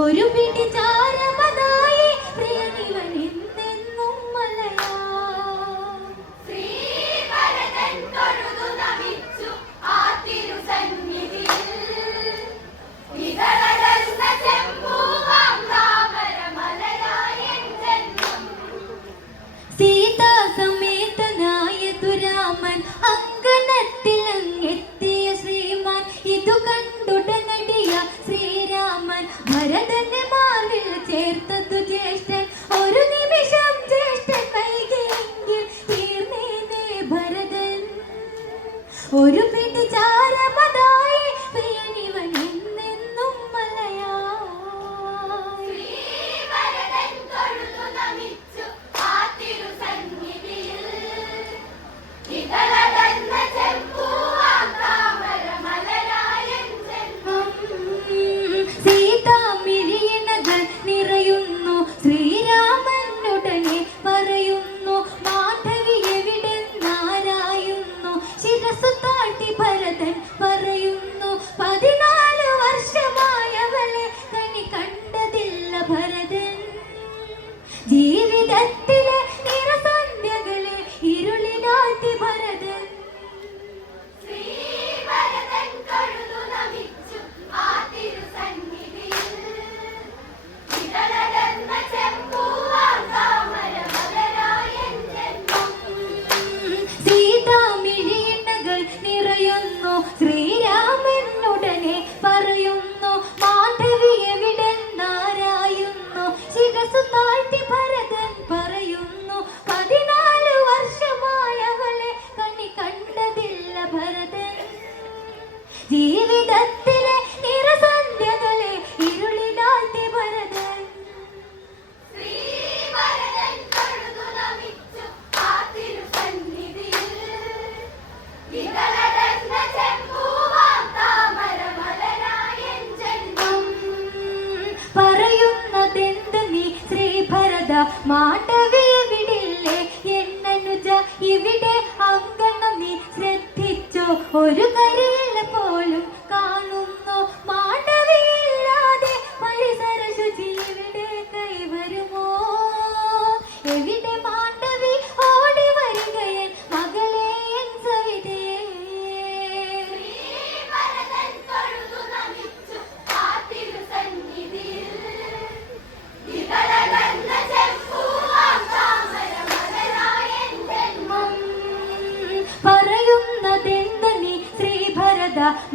ഒരു പിടി താ ഇവിടെ അങ്കണം നീ ശ്രദ്ധിച്ചോ. ഒരു കരയിൽ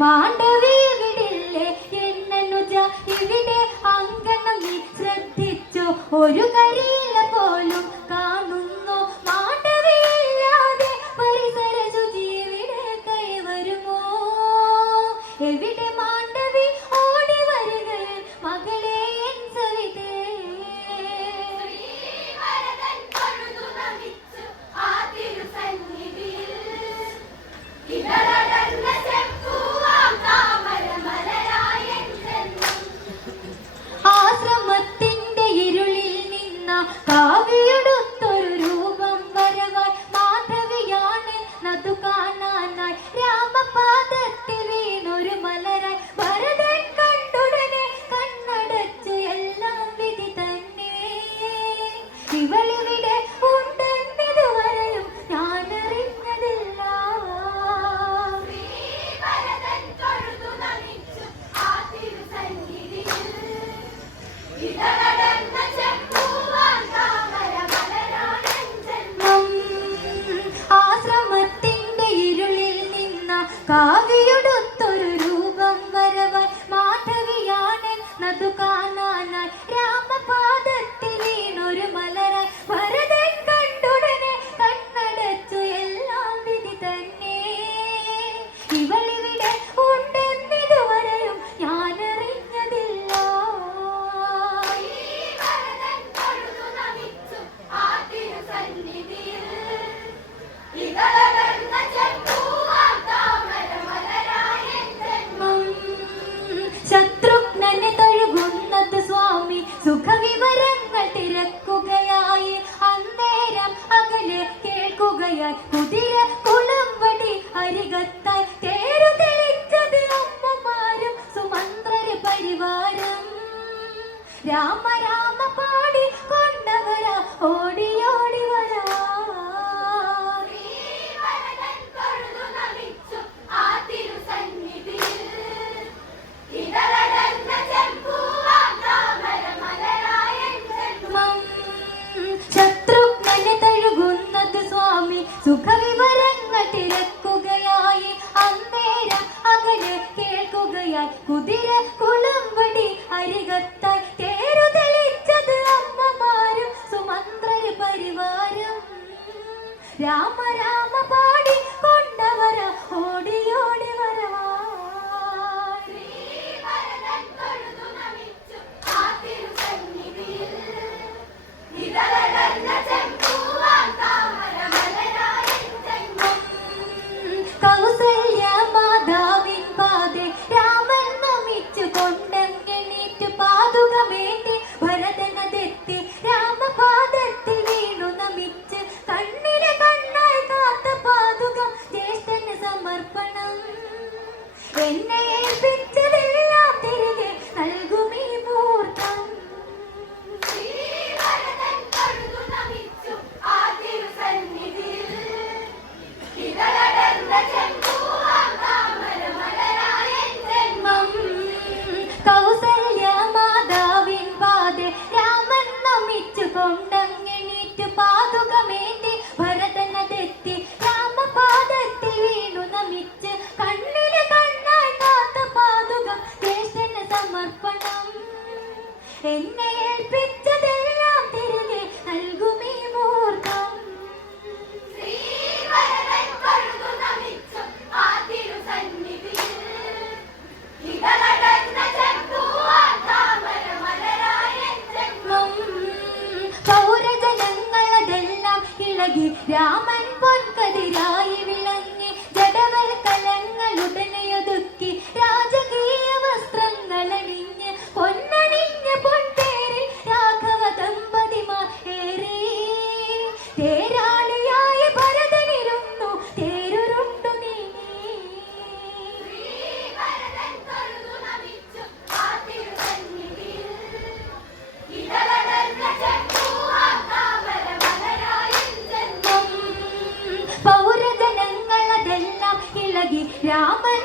മാണ്ഡവി ഇവിടില്ലേ എന്നുജ ഇവിടെ അങ്കണം നീ ശ്രദ്ധിച്ചു. ഒരു കരീ என்னை Raman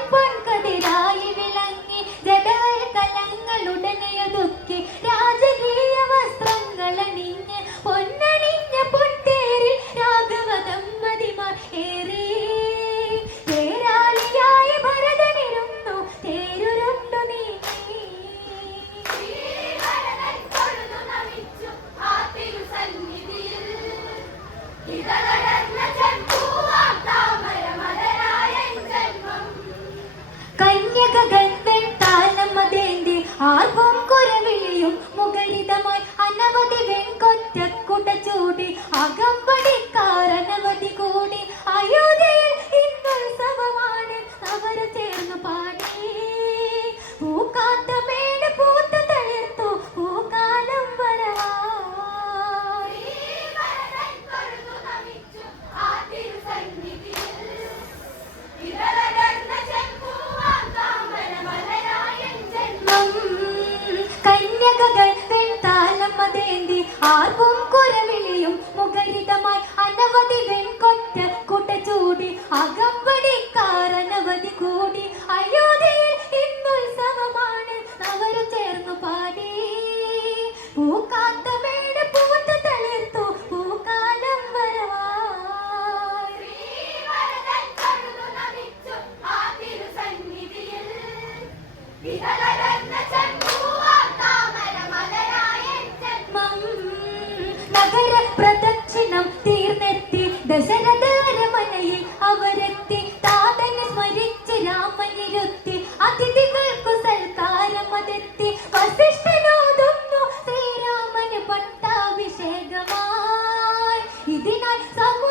You did not stumble.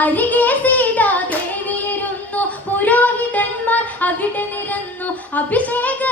അരികെ സീതാദേവിയിരുന്നു. പുരോഹിതന്മാർ അവിടെ നിരന്നു. അഭിഷേകത്തിൻ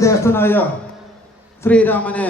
ജ്യേഷ്ഠനായ ശ്രീരാമനെ